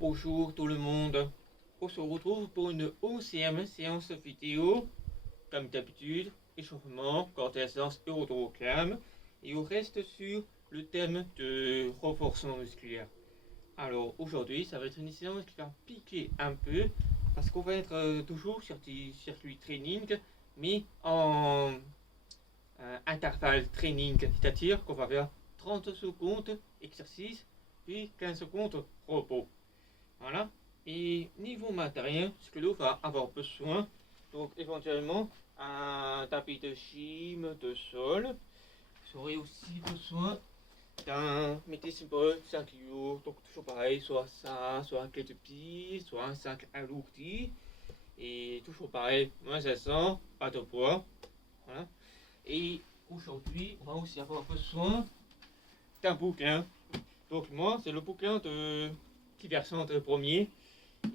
Bonjour tout le monde. On se retrouve pour une 11e séance vidéo. Comme d'habitude, échauffement, coordination et autoclame. Et on reste sur le thème de renforcement musculaire. Alors aujourd'hui, ça va être une séance qui va piquer un peu parce qu'on va être toujours sur des circuits training, mais en intervalle training, c'est-à-dire qu'on va faire 30 secondes exercice, puis 15 secondes repos. Voilà. Et niveau matériel, ce que l'on va avoir besoin, donc éventuellement un tapis de gym de sol. Vous aurez aussi besoin d'un medicine ball 5 kg, donc toujours pareil, soit ça, soit un clé de pied, soit un sac alourdi. Et toujours pareil, moins 500, pas de poids. Voilà. Et aujourd'hui, on va aussi avoir besoin d'un bouquin. Donc moi, c'est le bouquin de qui versante le premier.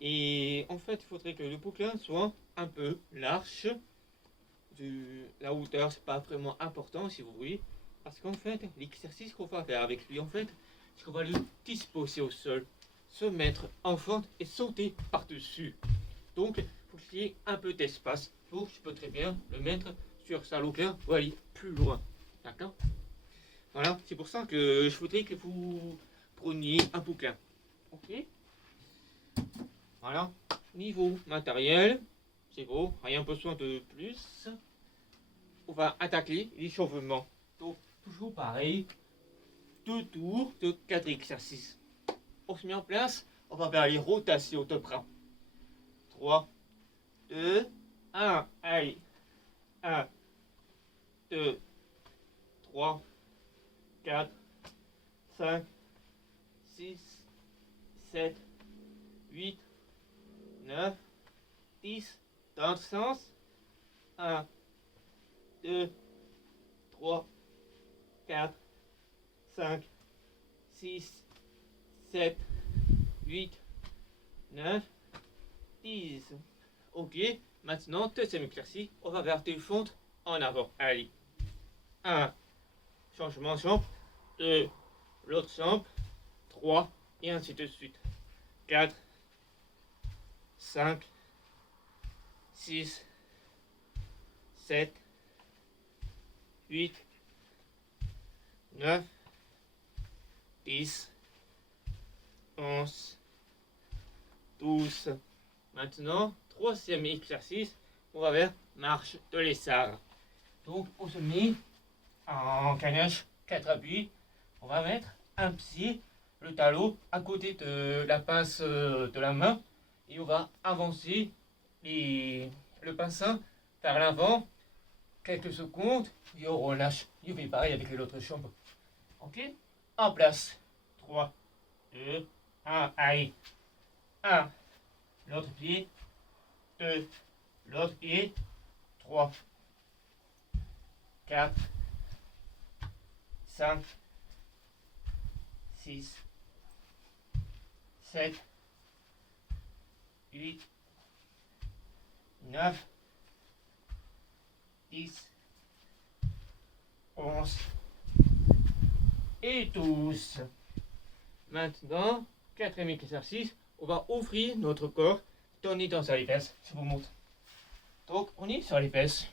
Et en fait, il faudrait que le bouquin soit un peu large. La hauteur, c'est pas vraiment important si vous voulez. Parce qu'en fait, l'exercice qu'on va faire avec lui, en fait, c'est qu'on va le disposer au sol, se mettre en fente et sauter par-dessus. Donc, il faut qu'il y ait un peu d'espace. Donc, je peux très bien le mettre sur sa longueur pour aller plus loin. D'accord? Voilà, c'est pour ça que je voudrais que vous preniez un bouquin. Ok? Voilà. Niveau matériel, c'est beau, rien besoin de plus. On va attaquer l'échauffement. Donc, toujours pareil, 2 tours de 4 exercices. On se met en place, on va faire les rotations de bras. 3, 2, 1, allez. 1, 2, 3, 4, 5, 6, 7, 8, 9, 10, dans le sens. 1, 2, 3, 4, 5, 6, 7, 8, 9, 10. Ok, maintenant, deuxième exercice, on va faire des fentes en avant. Allez. 1, changement de jambe. 2, l'autre jambe. 3, et ainsi de suite. 4, 5, 6, 7, 8, 9, 10, 11, 12. Maintenant, troisième exercice, on va faire marche de l'essar. Donc, on se met en canache, 4 appuis. On va mettre un pied, le talon, à côté de la pince de la main. Et on va avancer le bassin vers l'avant. Quelques secondes, et on relâche. Je fais pareil avec l'autre jambe. Ok? En place. 3, 2, 1, allez. 1, l'autre pied. 2, l'autre pied. 3, 4, 5, 6, 7, 8, 9, 10, 11 et 12. Maintenant, quatrième exercice, on va ouvrir notre corps, donner dans les fesses. Je vous montre. Donc, on est sur les fesses,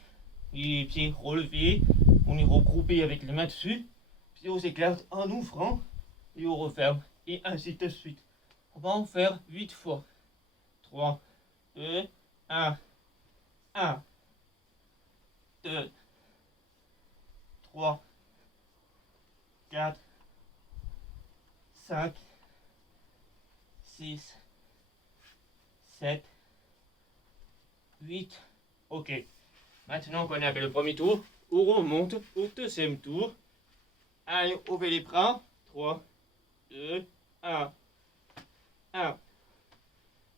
les pieds relevés, on est regroupé avec les mains dessus, puis on s'éclate en ouvrant et on referme, et ainsi de suite. On va en faire 8 fois. 3, 2, 1, 1, 2, 3, 4, 5, 6, 7, 8. Ok. Maintenant qu'on a fait le premier tour, on remonte au deuxième tour. Allez, ouvrez les bras. 3, 2, 1. 1,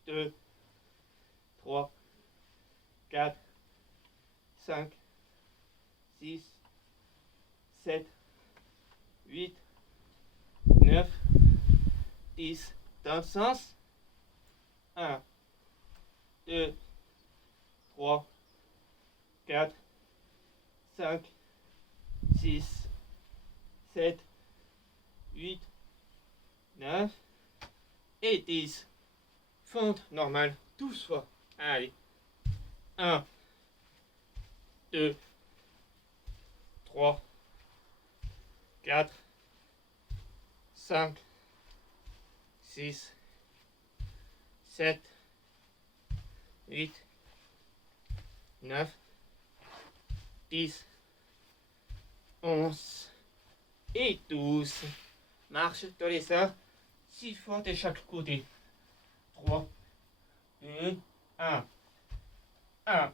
2, 3, 4, 5, 6, 7, 8, 9, 10. Dans le sens. 1, 2, 3, 4, 5, 6, 7, 8, 9 et 10. fente normale, 12 fois. Allez. 1, 2, 3, 4, 5, 6, 7, 8, 9, 10, 11 et 12. Marche dans les seins, 6 fois de chaque côté. 3, 2, 1. 1,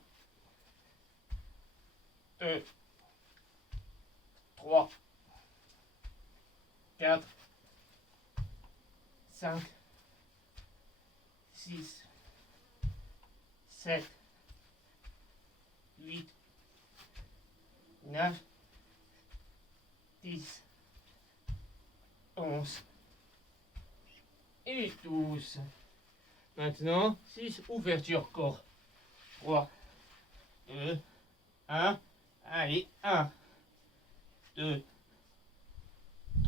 2, 3, 4, 5, 6, 7, 8, 9, 10, 11 et 12. Maintenant, 6 ouvertures corps. 3, 2, 1, allez, 1, 2,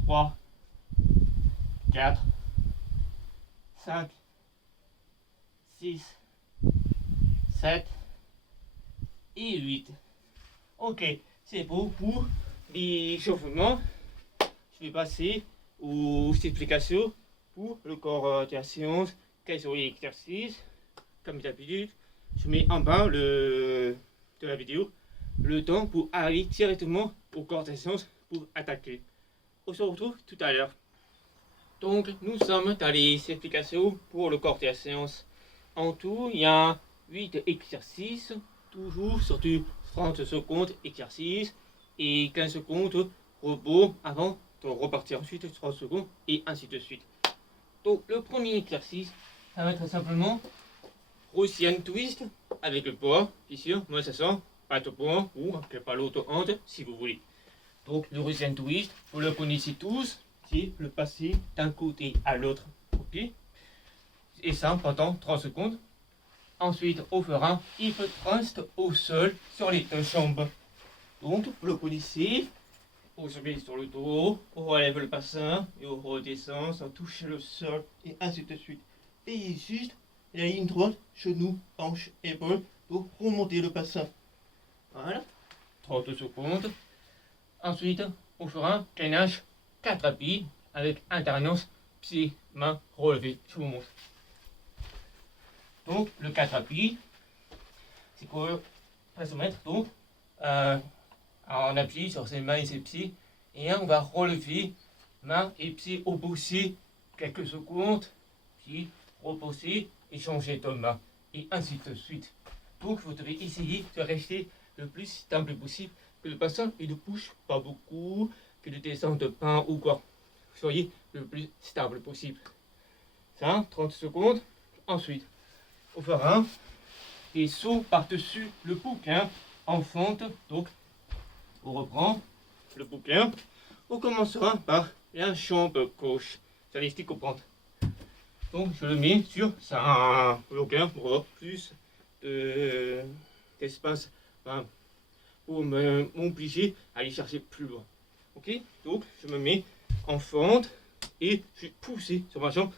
3, 4, 5, 6, 7 et 8. Ok, c'est bon pour l'échauffement. Je vais passer aux explications pour le corps de la séance. Quels sont les exercices, comme d'habitude. Je mets en bas de la vidéo le temps pour aller directement au corps de séance pour attaquer. On se retrouve tout à l'heure. Donc nous sommes dans les explications pour le corps de la séance. En tout, il y a 8 exercices, toujours sur du 30 secondes exercice et 15 secondes repos avant de repartir ensuite 30 secondes et ainsi de suite. Donc le premier exercice, ça va être simplement Russian twist avec le poids, bien sûr, moi ça sent pas de poids ou avec pas l'autre hand si vous voulez. Donc le Russian twist, vous le connaissez tous, c'est le passer d'un côté à l'autre, ok? Et ça pendant 30 secondes. Ensuite, on fera hip thrust au sol sur les deux jambes. Donc vous le connaissez, on se met sur le dos, on relève le bassin et on redescend sans toucher le sol et ainsi de suite. Et juste la ligne droite, genou, hanche, épaule, pour remonter le bassin. Voilà. 30 secondes. Ensuite, on fera un gainage 4 appuis avec alternance pied, main, relevé. Je vous montre. Donc, le 4 appuis, c'est qu'on va se mettre donc, on appuie sur ses mains et ses pieds et on va relever main et pied opposés quelques secondes, puis reposer et changer de main, et ainsi de suite. Donc vous devez essayer de rester le plus stable possible, que le bassin il ne bouge pas beaucoup, que ne descende pas ou quoi. Soyez le plus stable possible. Ça, 30 secondes. Ensuite, on fera des sauts par-dessus le bouquin en fente. Donc, on reprend le bouquin. On commencera par la jambe gauche. Ça les sticks comprendre. Donc je le mets sur ça bouquin pour avoir plus d'espace pour m'obliger à aller chercher plus loin. Ok, donc je me mets en fente et je vais pousser sur ma jambe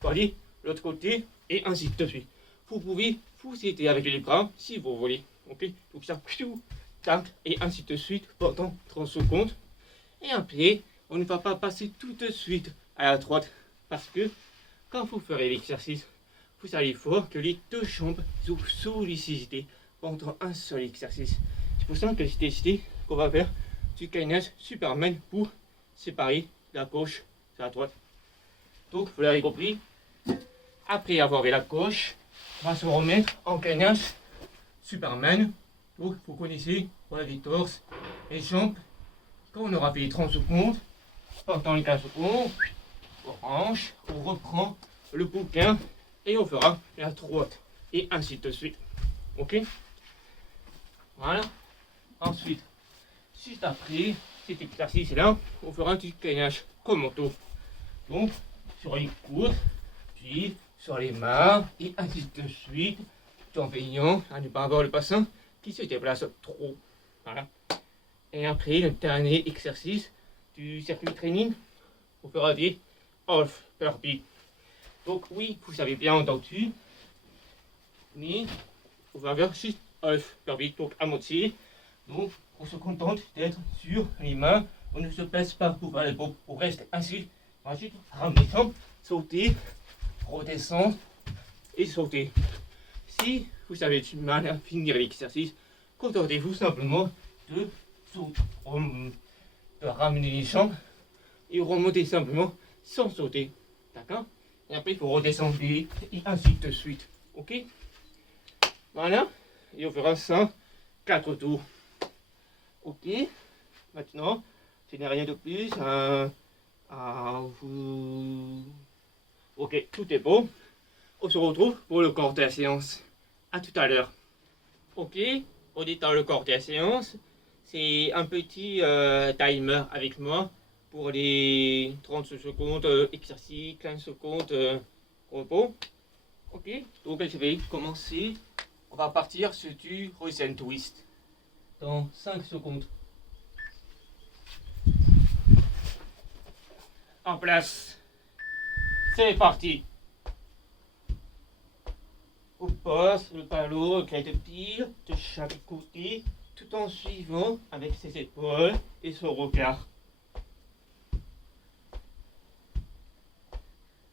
pour aller de l'autre côté et ainsi de suite. Vous pouvez vous aider avec les bras si vous voulez. Ok, donc ça, tac, et ainsi de suite pendant 30 secondes. Et après, on ne va pas passer tout de suite à la droite parce que quand vous ferez l'exercice, vous allez voir que les deux jambes sont sollicitées pendant un seul exercice. C'est pour ça que j'ai décidé qu'on va faire du gainage Superman pour séparer la gauche de la droite. Donc, vous l'avez compris, après avoir fait la gauche, on va se remettre en gainage Superman. Donc, vous connaissez, relever torse et jambes. Quand on aura fait 30 secondes, pendant les 15 secondes, orange, on reprend le bouquin et on fera la droite et ainsi de suite. Ok? Voilà. Ensuite, juste après cet exercice-là, on fera du gainage commando. Donc, sur les coudes, puis sur les mains et ainsi de suite, en veillant à ne pas avoir le bassin qui se déplace trop. Voilà. Et après, le dernier exercice du circuit training, on fera des half burpees. Donc oui, vous avez bien entendu, mais on va faire juste faire vite, donc à moitié. Donc on se contente d'être sur les mains, on ne se pèse pas pour faire les pompes, on reste ainsi. Ensuite, ramener les jambes, sauter, redescendre et sauter. Si vous avez du mal à finir l'exercice, contentez-vous simplement de sauter, de ramener les jambes et remonter simplement sans sauter. D'accord? Et après, il faut redescendre et ainsi de suite. Ok? Voilà. Et on fera ça 4 tours. Ok? Maintenant, je n'ai rien de plus à vous. Ok, tout est bon. On se retrouve pour le corps de la séance. À tout à l'heure. Ok? On est dans le corps de la séance. C'est un petit timer avec moi pour les 30 secondes exercice, 15 secondes repos. Ok, donc je vais commencer. On va partir sur du Russian Twist dans 5 secondes. En place. C'est parti. On passe le ballon au de tir de chaque côté tout en suivant avec ses épaules et son regard.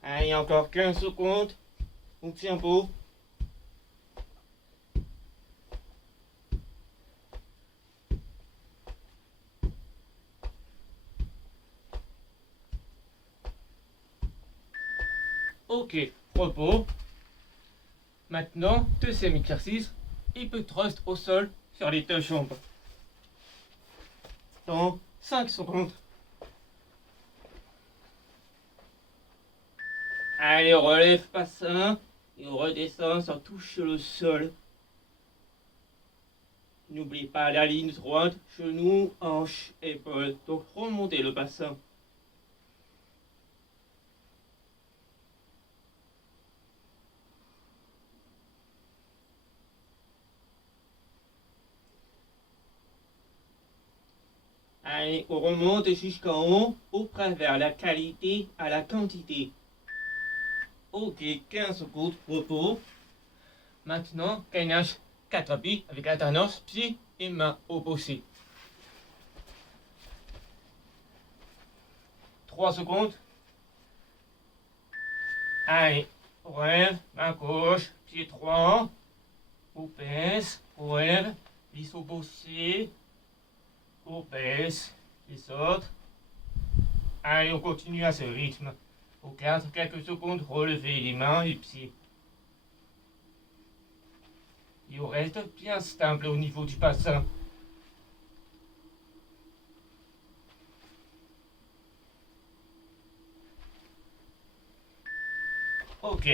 Allez, encore 15 secondes. On tient beau. Ok, repos. Maintenant, deuxième exercice, hip thrust au sol sur les deux jambes. Dans 5 secondes. Allez, on relève bassin et on redescend sans toucher le sol. N'oubliez pas la ligne droite, genou, hanche, épaule. Donc remontez le bassin. Allez, on remonte jusqu'en haut, on préfère la qualité à la quantité. Ok, 15 secondes, repos. Maintenant, gainage 4 pieds avec alternance pieds et mains opposées. 3 secondes. Allez, relève, main gauche, pied droit. On baisse, relève, vis opposé. On baisse, les autres. Allez, on continue à ce rythme. On garde quelques secondes, relevez les mains et pieds. Et on reste bien stable au niveau du bassin. Ok.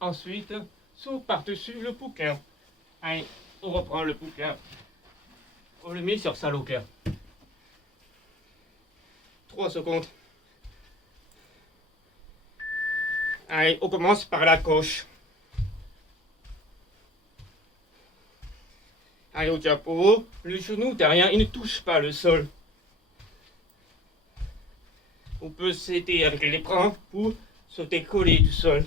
Ensuite, saut par-dessus le bouquin. Allez, on reprend le bouquin. On le met sur sa longueur. 3 secondes. Allez, on commence par la gauche. Allez, au diapo. Le genou derrière, il ne touche pas le sol. On peut s'aider avec les bras pour se décoller du sol.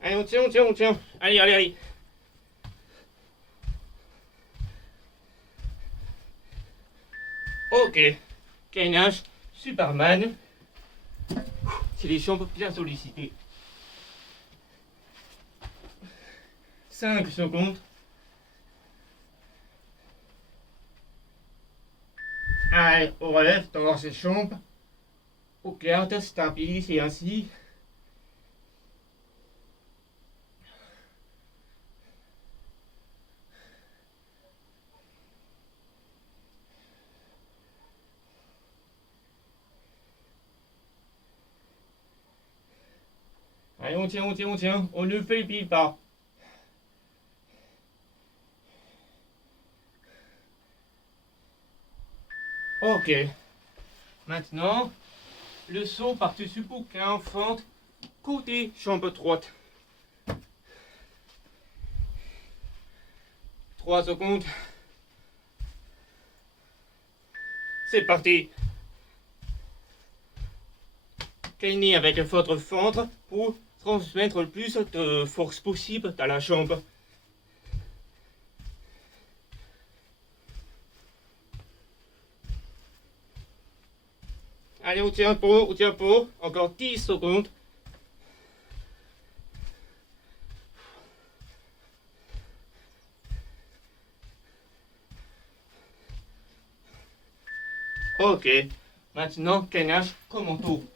Allez, on tient, on tient. Allez, allez, allez. Ok. Gainage, Superman. C'est les jambes bien sollicitées. 5 secondes. Allez, on relève dans ses jambes. On garde, stabilise et ainsi. Allez, on tient, on tient, on tient. On ne faiblit pas. Ok. Maintenant, le saut par-dessus bouquin en fente, côté jambe droite. 3 secondes. C'est parti. Gagnez avec votre ventre pour transmettre le plus de force possible dans la jambe. Allez, on tient pour. Encore 10 secondes. Ok. Maintenant, gainage comme on tourne.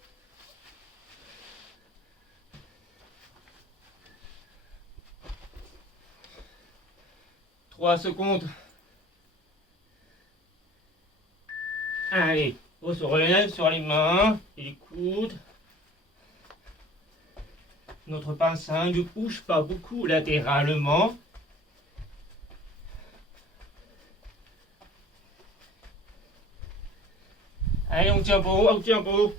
3 secondes. Allez, on se relève sur les mains et les coudes. Notre bassin ne bouge pas beaucoup latéralement. Allez, on tient bon, on tient bon.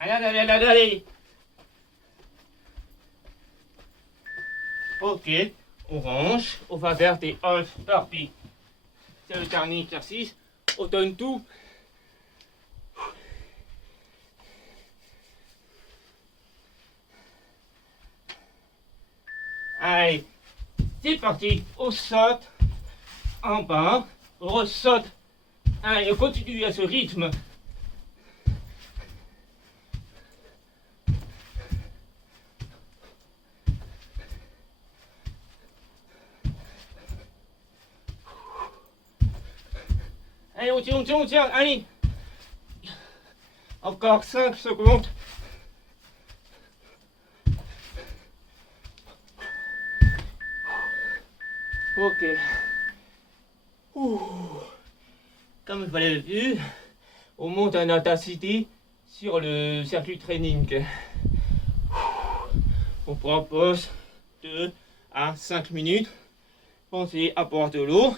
Allez. Ok, on range, on va vers des half burpees. C'est le dernier exercice. On donne tout. Allez, c'est parti. On saute en bas, on ressaute. Allez, on continue à ce rythme. Allez, on tient, allez. Encore 5 secondes. Ok. Comme vous l'avez vu, on monte en intensité sur le circuit training. On prend pause 2 à 5 minutes. Pensez à boire de l'eau.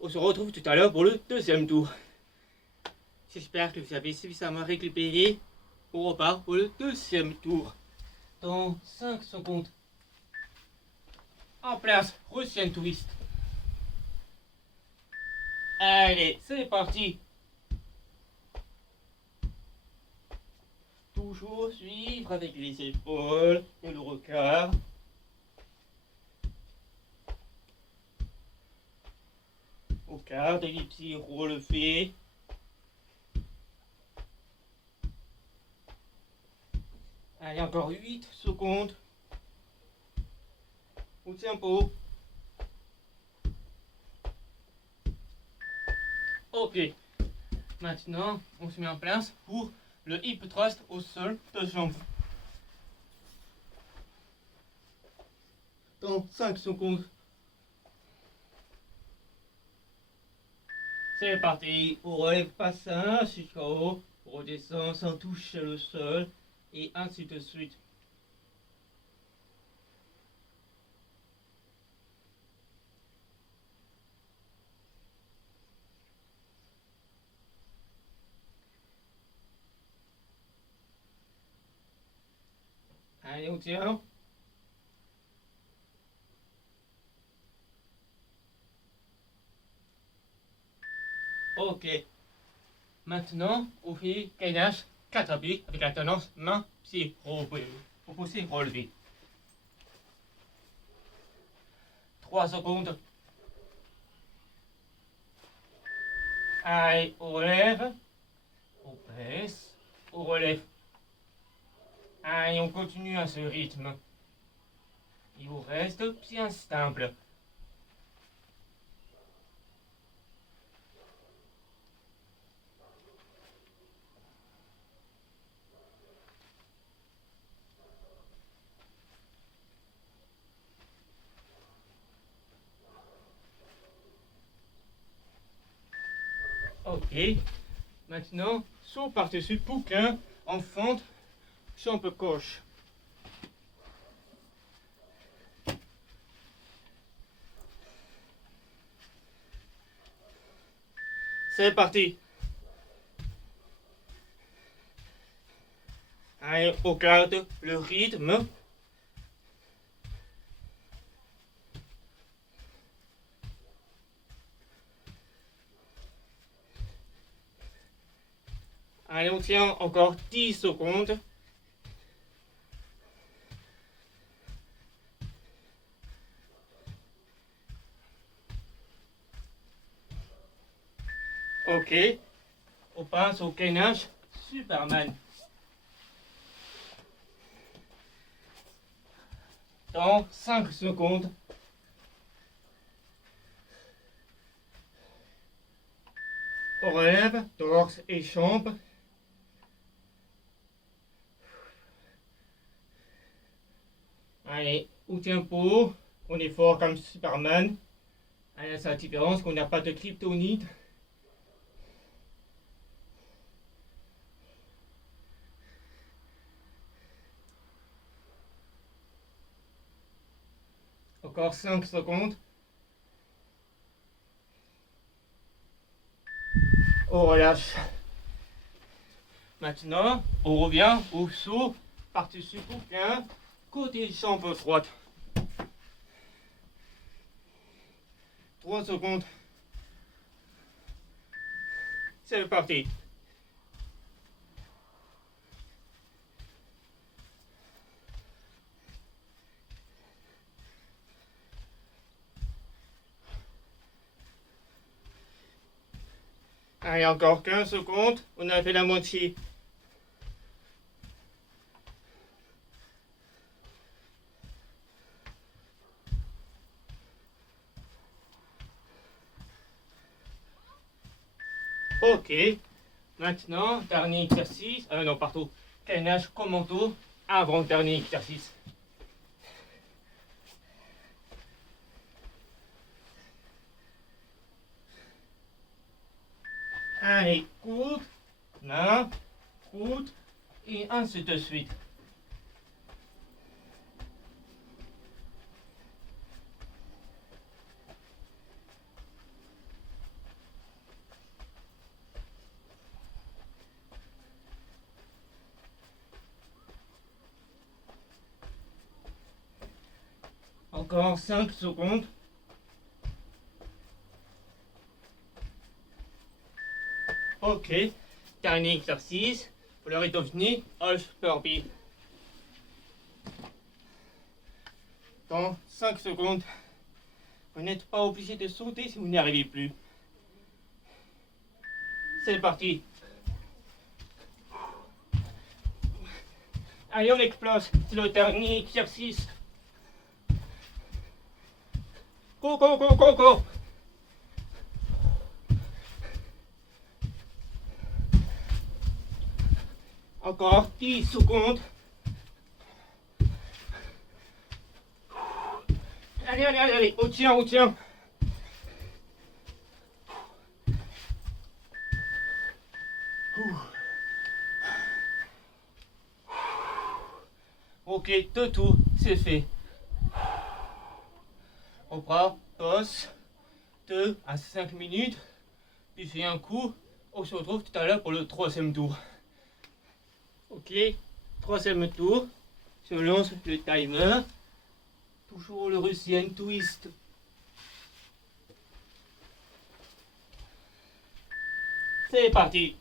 On se retrouve tout à l'heure pour le deuxième tour. J'espère que vous avez suffisamment récupéré. On repart pour le deuxième tour. Dans 5 secondes. En place, Russian twist. Allez, c'est parti. Toujours suivre avec les épaules et le regard. Au quart d'ellipse relevé. Allez, encore 8 secondes. On tient pas. Ok. Maintenant, on se met en place pour le hip thrust au sol de jambes. Dans 5 secondes. C'est parti. On relève bassin jusqu'en haut. On redescend sans toucher le sol. Et ainsi de suite. Allez, on tient. Ok. Maintenant, on fait gainage 4 appuis avec la tendance main, pied, opposé, relevé. 3 secondes. Allez, on relève. On baisse. On relève. Allez, on continue à ce rythme. Il vous reste bien stable. Ok. Maintenant, saut par-dessus bouquin en fente, jambe gauche. C'est parti. Allez, on garde le rythme. Allez, on tient encore 10 secondes. Ok, on passe au gainage Superman. Dans 5 secondes. On relève torse et jambes. Allez, au tempo, on est fort comme Superman. Allez, c'est la différence qu'on n'a pas de kryptonite. Encore 5 secondes. On relâche. Maintenant, on revient au saut par-dessus bouquin, côté jambe droite. 3 secondes. C'est parti. Allez, encore 15 secondes. On a fait la moitié. Ok. Maintenant, dernier exercice. Non, pardon. Gainage commando avant le dernier exercice. Allez, coude, main, coude, et ainsi de suite. Encore 5 secondes. Ok, dernier exercice. Vous l'aurez devenu Furby. Dans 5 secondes. Vous n'êtes pas obligé de sauter si vous n'y arrivez plus. C'est parti. Allez, on explose. C'est le dernier exercice. Go, go, go, go, go. Encore 10 secondes. Allez, allez, allez, allez. On tient, on tient. Ok, de tout, c'est fait. On prend pause 2 à 5 minutes, puis fait un coup. On se retrouve tout à l'heure pour le troisième tour. Ok, troisième tour. Je lance le timer. Toujours le Russian twist. C'est parti.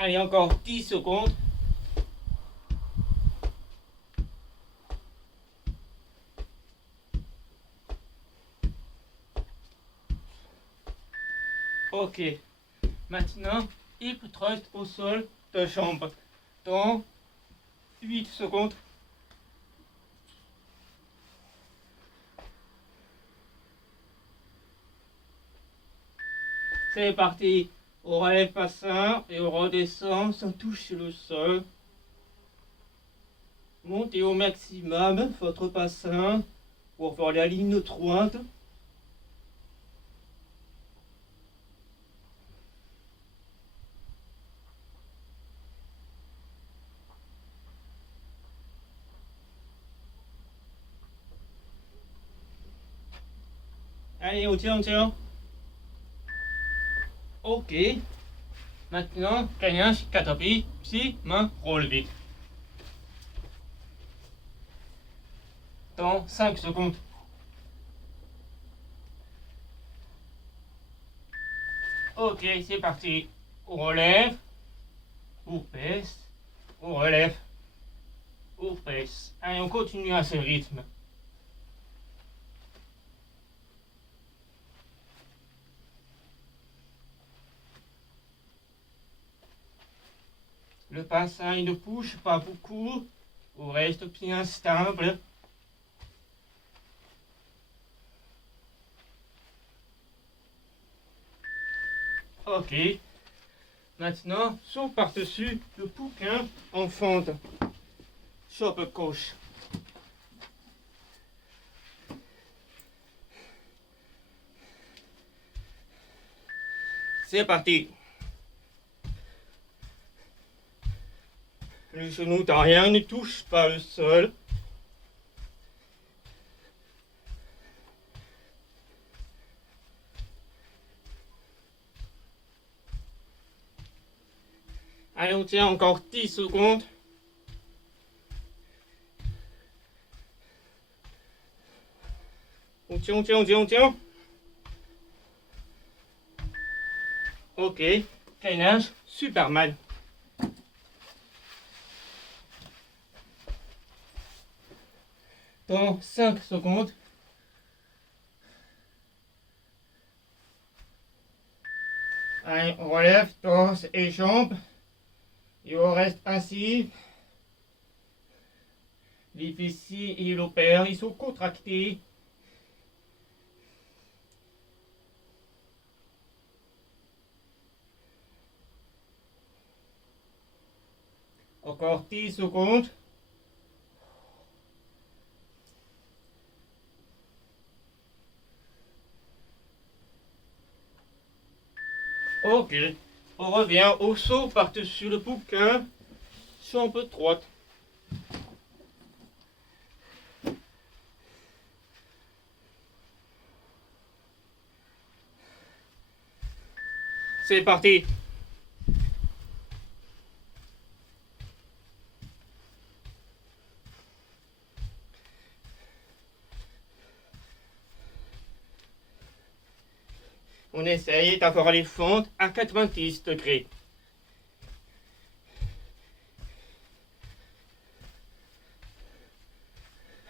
Allez, encore 10 secondes. Ok. Maintenant, hip thrust au sol de jambe. Dans 8 secondes. C'est parti. On relève bassin et on redescend sans toucher le sol. Montez au maximum votre bassin pour voir la ligne droite. Allez, on tient, on tient. Ok, Maintenant, gainage, 4 appuis, psy, main, relevé. Dans 5 secondes. Ok, c'est parti. On relève, on baisse, on relève, on baisse. Allez, on continue à ce rythme. Le bassin il ne bouge pas beaucoup, on reste bien stable. Ok. Maintenant, saute par-dessus le bouquin en fente. Chope gauche. C'est parti. Le genou d'arrière ne touche pas le sol. Allez, on tient encore 10 secondes. On tient. Ok, gainage, Superman. Dans 5 secondes. Allez, on relève torse et jambes. Et on reste assis. Les fessiers et l'opaire, ils sont contractés. Encore 10 secondes. Ok, on revient au saut par-dessus le bouquin, jambe droite. C'est parti. On essaye d'avoir les fentes à 90 degrés.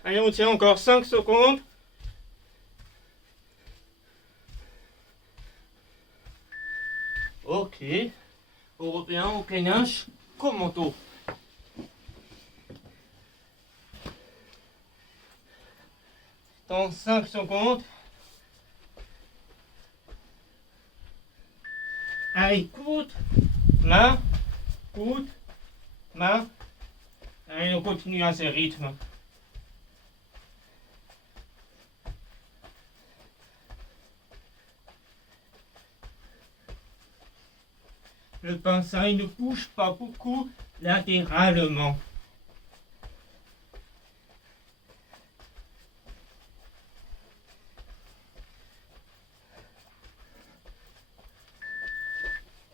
Allez, on tient encore 5 secondes. Ok, on revient au gainage commando. Dans 5 secondes. Allez, coude, main, coude, main. Allez, on continue à ce rythme. Le bassin ne bouge pas beaucoup latéralement.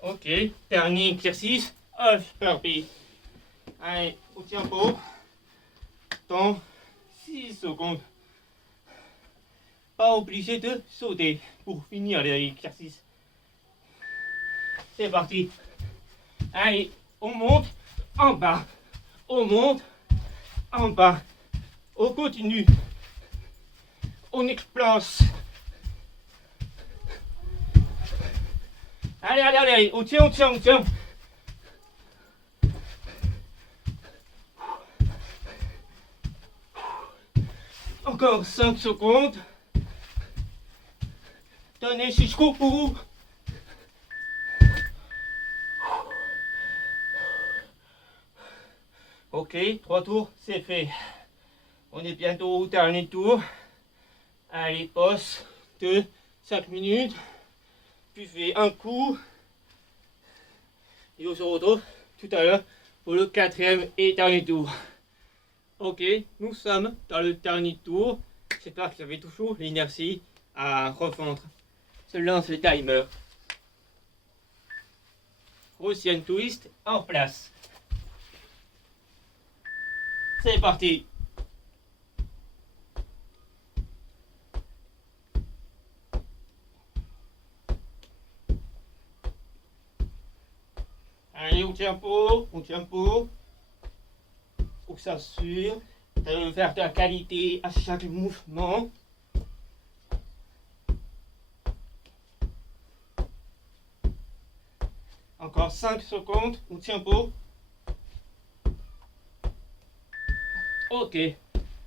Ok, dernier exercice, burpee. Allez, on tient beau dans 6 secondes. Pas obligé de sauter pour finir l'exercice. C'est parti. Allez, on monte en bas. On monte en bas. On continue. On explose. Allez, on tient. Encore 5 secondes. Tenez jusqu'au bout. Ok, 3 tours, c'est fait. On est bientôt au dernier tour. Allez, pause de 5 minutes. Puis fais un coup. Et on se retrouve tout à l'heure pour le 4e et dernier tour. Ok, nous sommes dans le dernier tour. J'espère que vous avez toujours l'inertie à refondre. Je lance le timer. Russian twist en place. C'est parti. Allez, au tempo, au tempo. Faut que ça assure de faire de la qualité à chaque mouvement. Encore 5 secondes au tempo. Ok.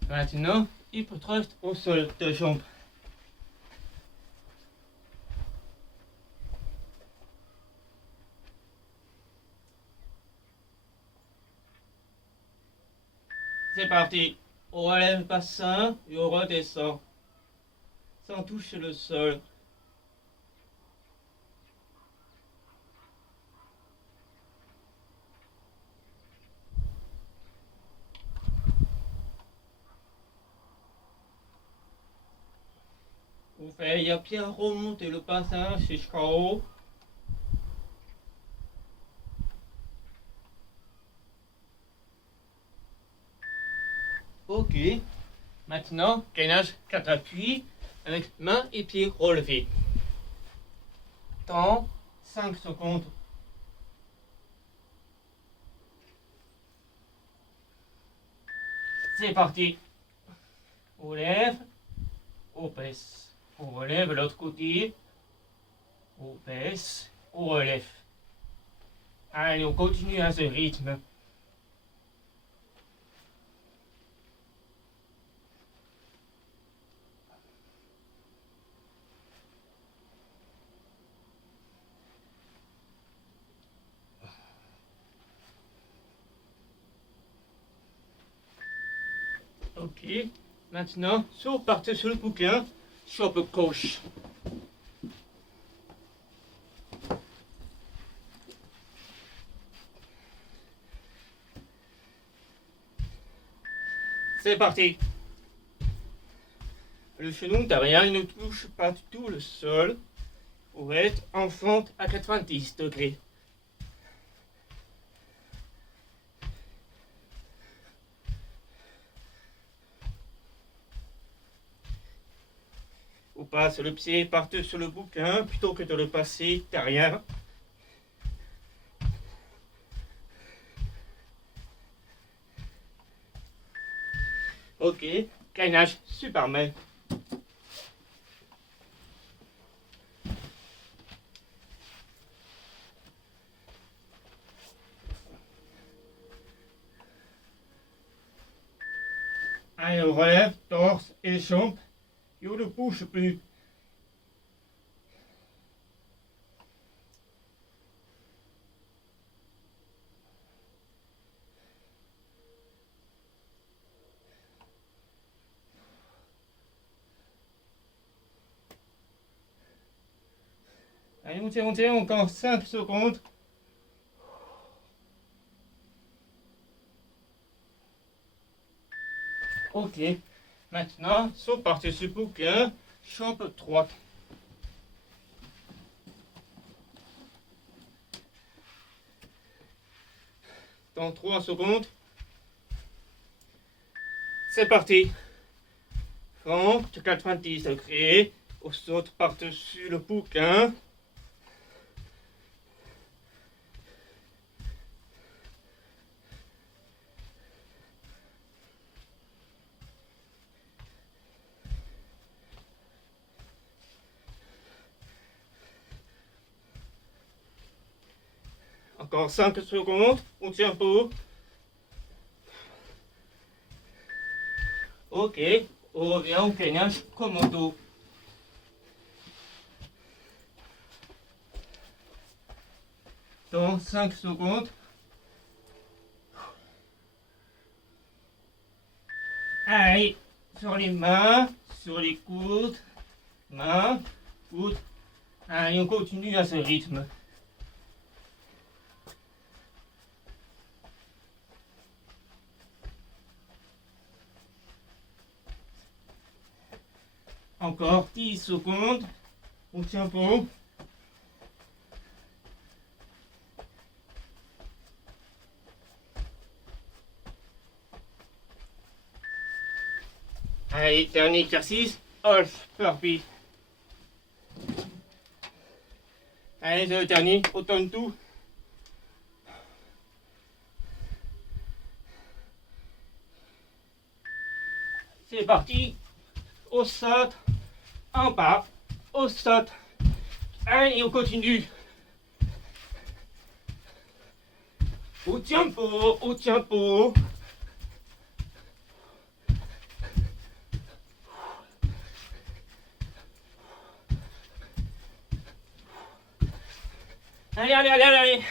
Maintenant, hyperthrust au sol de jambes. C'est parti. On relève le bassin et on redescend. Sans toucher le sol. Vous faites bien remonter le bassin jusqu'en haut. Ok. Maintenant, gainage 4 appuis avec mains et pieds relevés. Temps 5 secondes. C'est parti. On lève, on baisse. On relève l'autre côté. On baisse, on relève. Allez, on continue à ce rythme. Ok, maintenant, saut par-dessus le bouquin, chope gauche. C'est parti. Le genou derrière ne touche pas du tout le sol. Vous êtes en fente à 90 degrés. On passe le pied par-dessus le bouquin plutôt que de le passer derrière. Ok, gainage Superman. Allez, on relève, torse et jambes. Et on ne bouge plus. Allez, on tient, encore 5 secondes. Ok, maintenant, saut par-dessus bouquin, jambe droite. Dans 3 secondes. C'est parti. Fente de 90 degrés. On saute par-dessus le bouquin. Encore 5 secondes. On tient pour. Ok, on revient au gainage commando. Dans 5 secondes. Allez, sur les mains, sur les coudes, mains, coudes. Allez, on continue à ce rythme. Encore 10 secondes. On tient bon. Allez, dernier exercice. Half per beat. Allez, c'est le dernier. On tourne tout. C'est parti. On saute. En bas. On saute. Allez, on continue. Au tempo, au tempo. Allez, allez, allez, allez.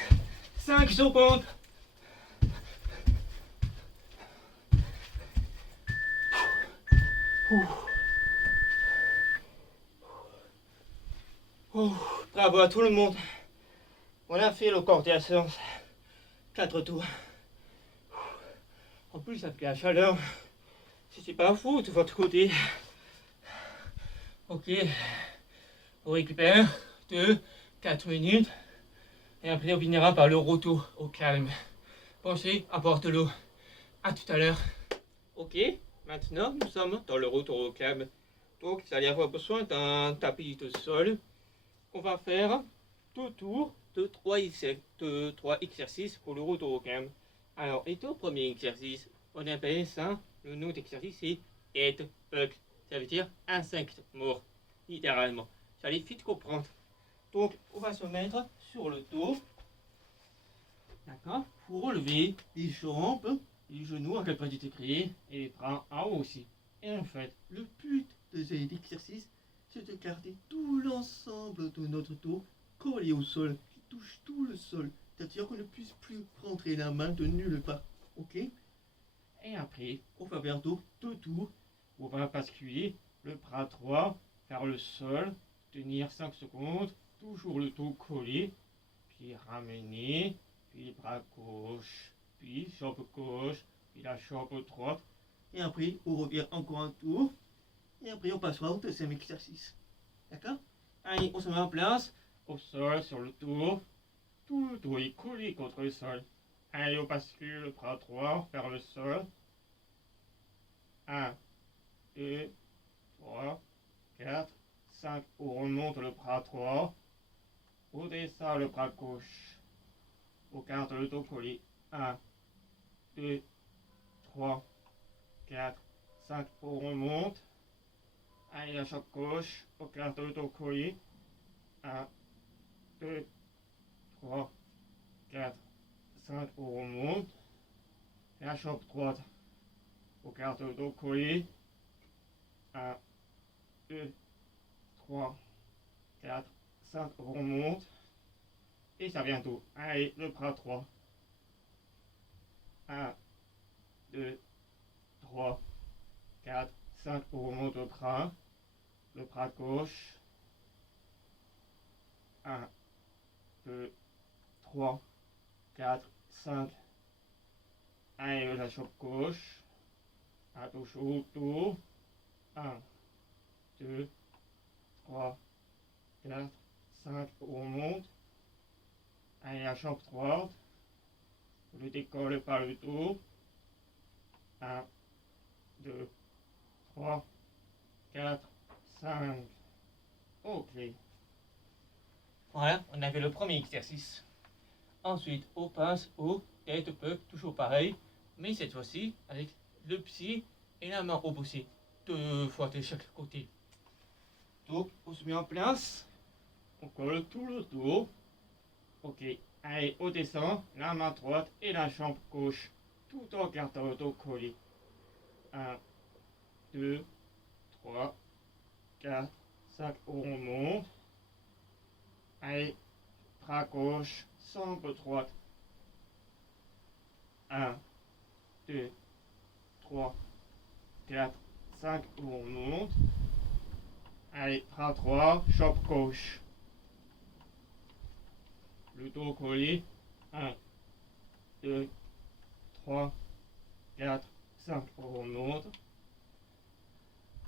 5 secondes. Bravo à tout le monde. On a fait le corps de séance. 4 tours. En plus, avec la chaleur, c'était pas fou de votre côté. Ok. On récupère 2, 4 minutes. Et après, on finira par le retour au calme. Pensez à boire de l'eau. À tout à l'heure. Ok. Maintenant, nous sommes dans le retour au calme. Donc, vous allez avoir besoin d'un tapis de sol. On va faire 2 tours de 3 exercices pour le retour au calme. Alors, et au premier exercice, on appelle ça, le nom d'exercice c'est head bug. Ça veut dire insecte mort, littéralement. Vous allez vite comprendre. Donc, on va se mettre sur le dos. D'accord? Pour relever les jambes, les genoux en capacité créée et les bras en haut aussi. Et en fait, le but de cet exercice, c'est de garder tout l'ensemble de notre dos collé au sol, qui touche tout le sol. C'est-à-dire qu'on ne puisse plus prendre la main de nulle part. Ok? Et après, on va faire 2 tours. On va basculer le bras droit vers le sol, tenir 5 secondes, toujours le dos collé, puis ramener, puis bras gauche, puis jambe gauche, puis la jambe droite. Et après, on revient encore un tour. Et après, on passera au deuxième exercice. D'accord? Allez, on se met en place. Au sol, sur le tour. Tout le dos est collé contre le sol. Allez, on bascule le bras droit vers le sol. 1, 2, 3, 4, 5. On remonte le bras droit. On descend le bras gauche. On garde le dos collé. 1, 2, 3, 4, 5. On remonte. Allez, la jambe gauche. On garde le dos collé. 1, 2, 3, 4, 5. On remonte. La jambe droite. On garde le dos collé. 1, 2, 3, 4, 5. On remonte. Et ça vient tout. Allez, le bras droit. 1, 2, 3, 4, 5. On remonte le bras. Le bras gauche. 1, 2, 3, 4, 5. Allez, la jambe gauche. Toujours autour. 1, 2, 3, 4, 5. On remonte. Allez, la jambe droite. On le décolle par le dos. 1, 2, 3, 4, 5. Ok. Voilà, on avait le premier exercice. Ensuite, on passe au tête bug, toujours pareil, mais cette fois-ci avec le pied et la main repoussée, 2 fois de chaque côté. Donc, on se met en place, on colle tout le dos. Ok, allez, on descend, la main droite et la jambe gauche, tout en gardant le dos collé. 1, 2, 3, 4, 5, on remonte. Allez, bras gauche, jambe droite. 1, 2, 3, 4, 5, on remonte. Allez, bras droit, jambe gauche. Le dos collé. 1, 2, 3, 4, 5, on remonte.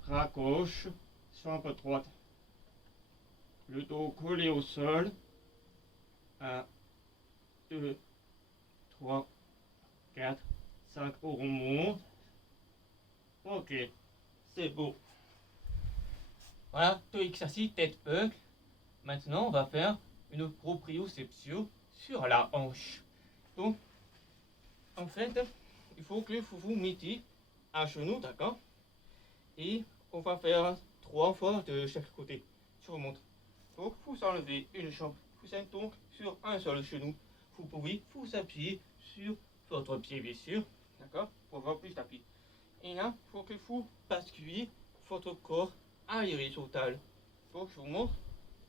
Bras gauche, jambe droite. Le dos collé au sol. 1, 2, 3, 4, 5, on remonte. Ok, C'est beau. Voilà, tout exercice tête bug. Maintenant, on va faire une proprioception sur la hanche. Donc, en fait, il faut que vous vous mettiez à genoux, d'accord? Et on va faire 3 fois de chaque côté. Je vous montre. Donc, vous enlevez une jambe. Vous êtes donc sur un seul genou. Vous pouvez vous appuyer sur votre pied, bien sûr, d'accord? Pour avoir plus d'appui. Et là, il faut que vous basculiez votre corps à l'horizontale. Donc, je vous montre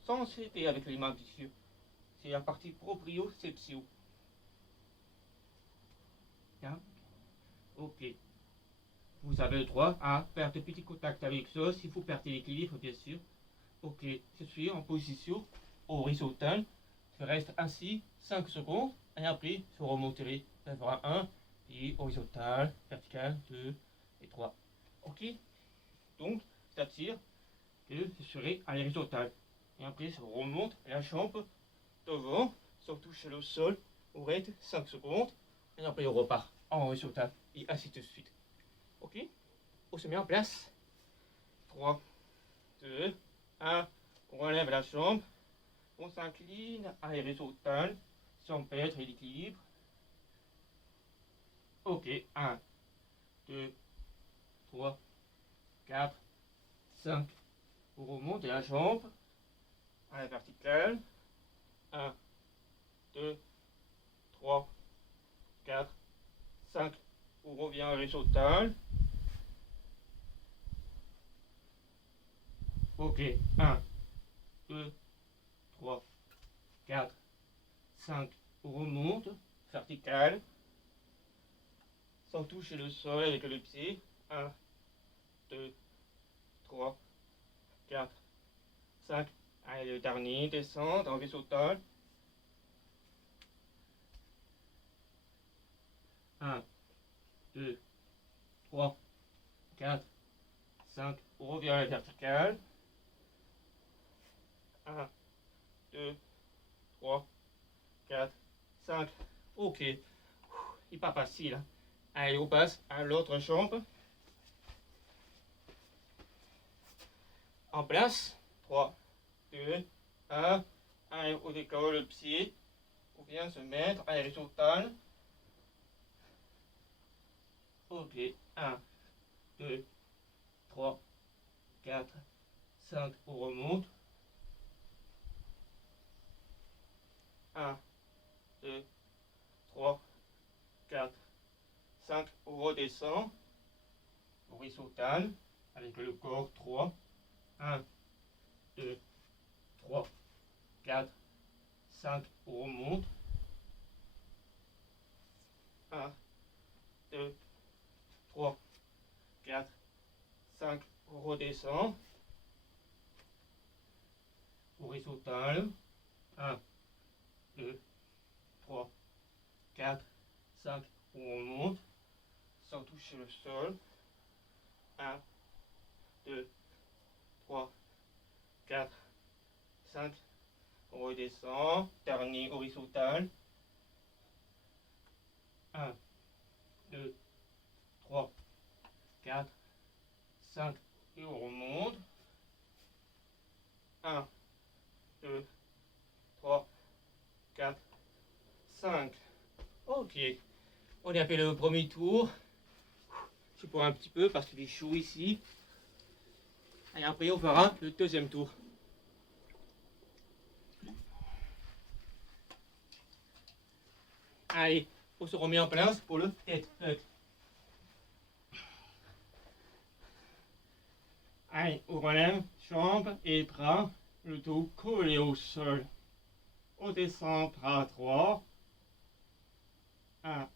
sans céder avec les mains, bien sûr. C'est la partie proprioception. Bien. Ok. Vous avez le droit à faire de petits contacts avec ça si vous perdez l'équilibre, bien sûr. Ok, je suis en position horizontale. Je reste assis 5 secondes et après je remonterai. Ça fera 1, puis horizontal, vertical, 2 et 3. Ok, donc c'est-à-dire que je serai à l'horizontale. Et après je remonte la jambe devant, surtout chez le sol, on reste 5 secondes et après on repart en horizontal et ainsi de suite. Ok, on se met en place. 3, 2, 1, on relève la jambe, on s'incline à l'horizontale sans perdre l'équilibre. Ok, 1, 2, 3, 4, 5. On remonte la jambe à la verticale. 1, 2, 3, 4, 5. On revient à l'horizontale. Ok, 1, 2, 3, 4, 5. On remonte, verticale, sans toucher le sol avec le pied. 1, 2, 3, 4, 5. Allez, le dernier, descend en horizontal. 1, 2, 3, 4, 5. On revient à la verticale. 1, 2, 3, 4, 5. Ok. Il n'est pas facile. Hein? Allez, on passe à l'autre jambe. En place. 3, 2, 1. Allez, on décolle le pied. On vient se mettre à l'horizontale. Ok. 1, 2, 3, 4, 5. On remonte. 1, 2, 3, 4, 5. On redescend. Horizontale. Avec le corps. 3. 1, 2, 3, 4, 5. On remonte. 1, 2, 3, 4, 5. On redescend. Horizontale. 1, 2, 3, 4, 5. On remonte. Sans toucher le sol. 1, 2, 3, 4, 5. On redescend. Dernier horizontal. 1, 2, 3, 4, 5. Et on remonte. 1, 2, 3, 4, 5. Ok. On a fait le premier tour. Je prends un petit peu parce qu'il est chaud ici. Et après on fera le deuxième tour. Allez, on se remet en place pour le tête bug. Allez, on relève jambes et bras, le dos collé au sol. On descend bras droit. 1,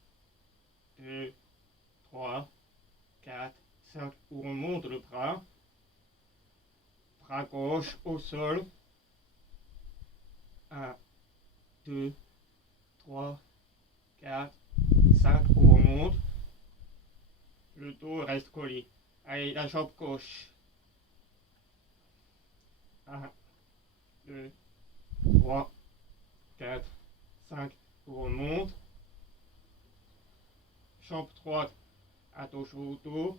2, 3, 4, 5. On remonte le bras. Bras gauche au sol. 1, 2, 3, 4, 5. On remonte. Le dos reste collé. Allez, la jambe gauche. 1, 2, 3, 4, 5. On remonte. Jambe droite attache au dos.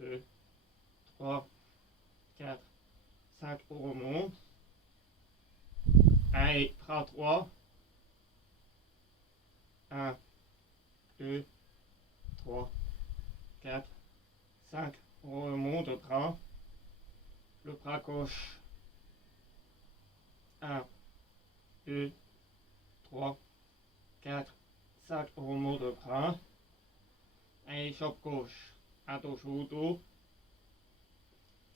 2, 3, 4, 5, on remonte. Allez, bras 3. 1, 2, 3, 4, 5, on remonte le bras gauche. 1, 2, 3, 4, 5, on remonte le bras. Allez, jambe gauche. Attention au dos.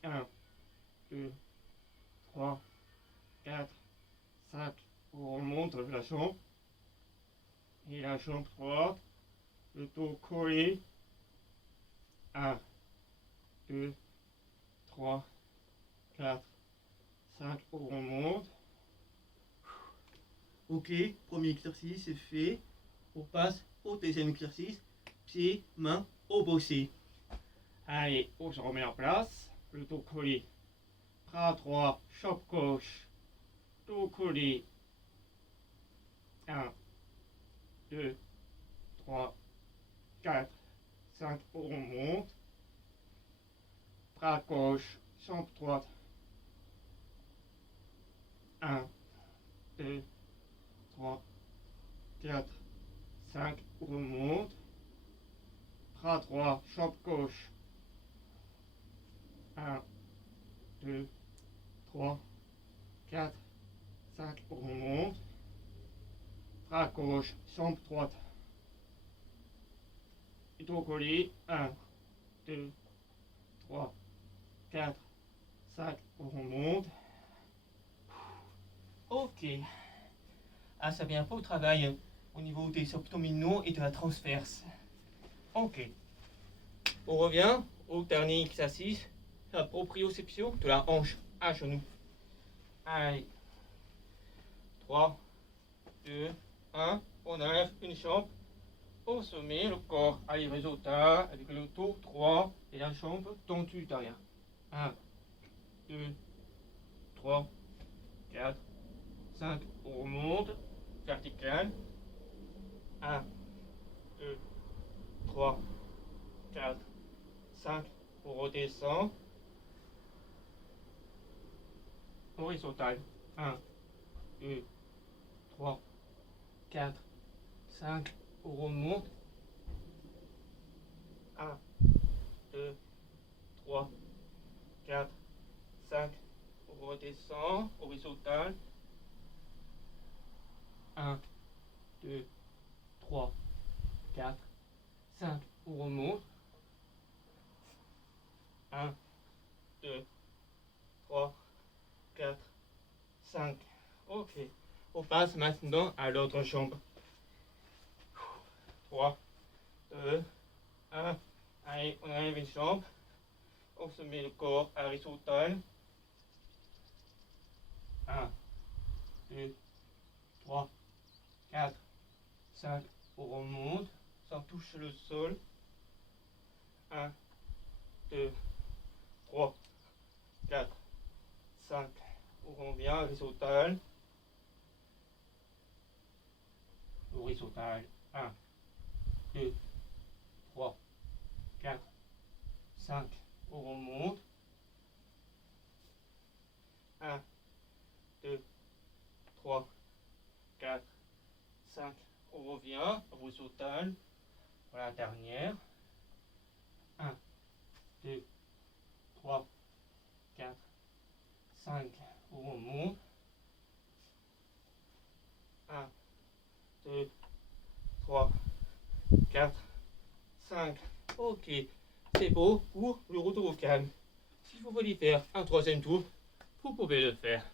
1, 2, 3, 4, 5, on remonte la jambe. Et la jambe droite, le dos collé. 1, 2, 3, 4, 5, on remonte. Ok, premier exercice c'est fait. On passe au deuxième exercice. Pieds, mains au bossé. Allez, on se remet en place. Le dos collé. Bras droit, jambe gauche. Dos collé. 1, 2, 3, 4, 5, on remonte. Bras gauche, jambe droite. 1, 2, 3, 4, 5, on remonte. Bras droit, jambe gauche. 1, 2, 3, 4, 5, on remonte. Bras gauche, jambe droite. Et dos collé. 1, 2, 3, 4, 5, on remonte. Ok. Ah, ça vient pas au travail au niveau des abdominaux et de la transverse. Ok. On revient au dernier exercice, la proprioception de la hanche à genoux. Allez. 3, 2, 1. On enlève une jambe. On se met le corps à l'horizontale avec le dos droit et la jambe tendue derrière. 1, 2, 3, 4, 5. On remonte. Vertical. 1, 2, 3, 4, 5. On redescend. Horizontal. 1, 2, 3, 4, 5. On remonte. 1, 2, 3, 4, 5. On redescend. Horizontal. 1, 2, 3, 4, 5. On remonte. 1, 2, 3, 4, 5. Ok. On passe maintenant à l'autre jambe. 3, 2, 1. Allez, on enlève une jambe. On se met le corps à l'horizontale. 1, 2, 3, 4, 5. On remonte sans toucher le sol. 1, 2, 3, 4, 5. On revient à l'horizontale. Horizontale. 1, 2, 3, 4, 5. On remonte. 1, 2, 3, 4, 5. On revient. Horizontale. Voilà la dernière. 1, 2, 3, 4, 5. On remonte. 1, 2, 3, 4, 5. Ok, c'est beau pour le retour au calme. Si vous voulez faire un troisième tour, vous pouvez le faire.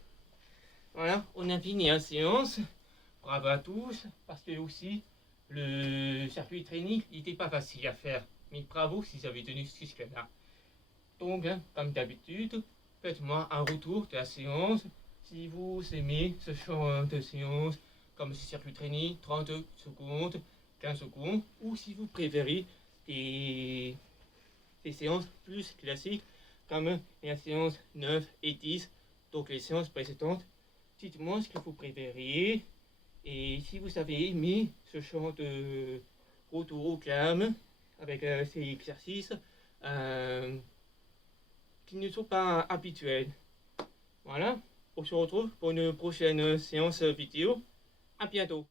Voilà, on a fini la séance. Bravo à tous, parce que aussi le circuit training n'était pas facile à faire. Mais bravo si vous avez tenu jusque-là. Donc, comme d'habitude, faites-moi un retour de la séance. Si vous aimez ce genre de séance, comme ce circuit training, 30 secondes, 15 secondes, ou si vous préférez des séances plus classiques, comme les séances 9 et 10, donc les séances précédentes. Dites-moi ce que vous préférez, et si vous avez aimé ce genre de retour au calme, avec ces exercices, qui ne sont pas habituels. Voilà, on se retrouve pour une prochaine séance vidéo. À bientôt.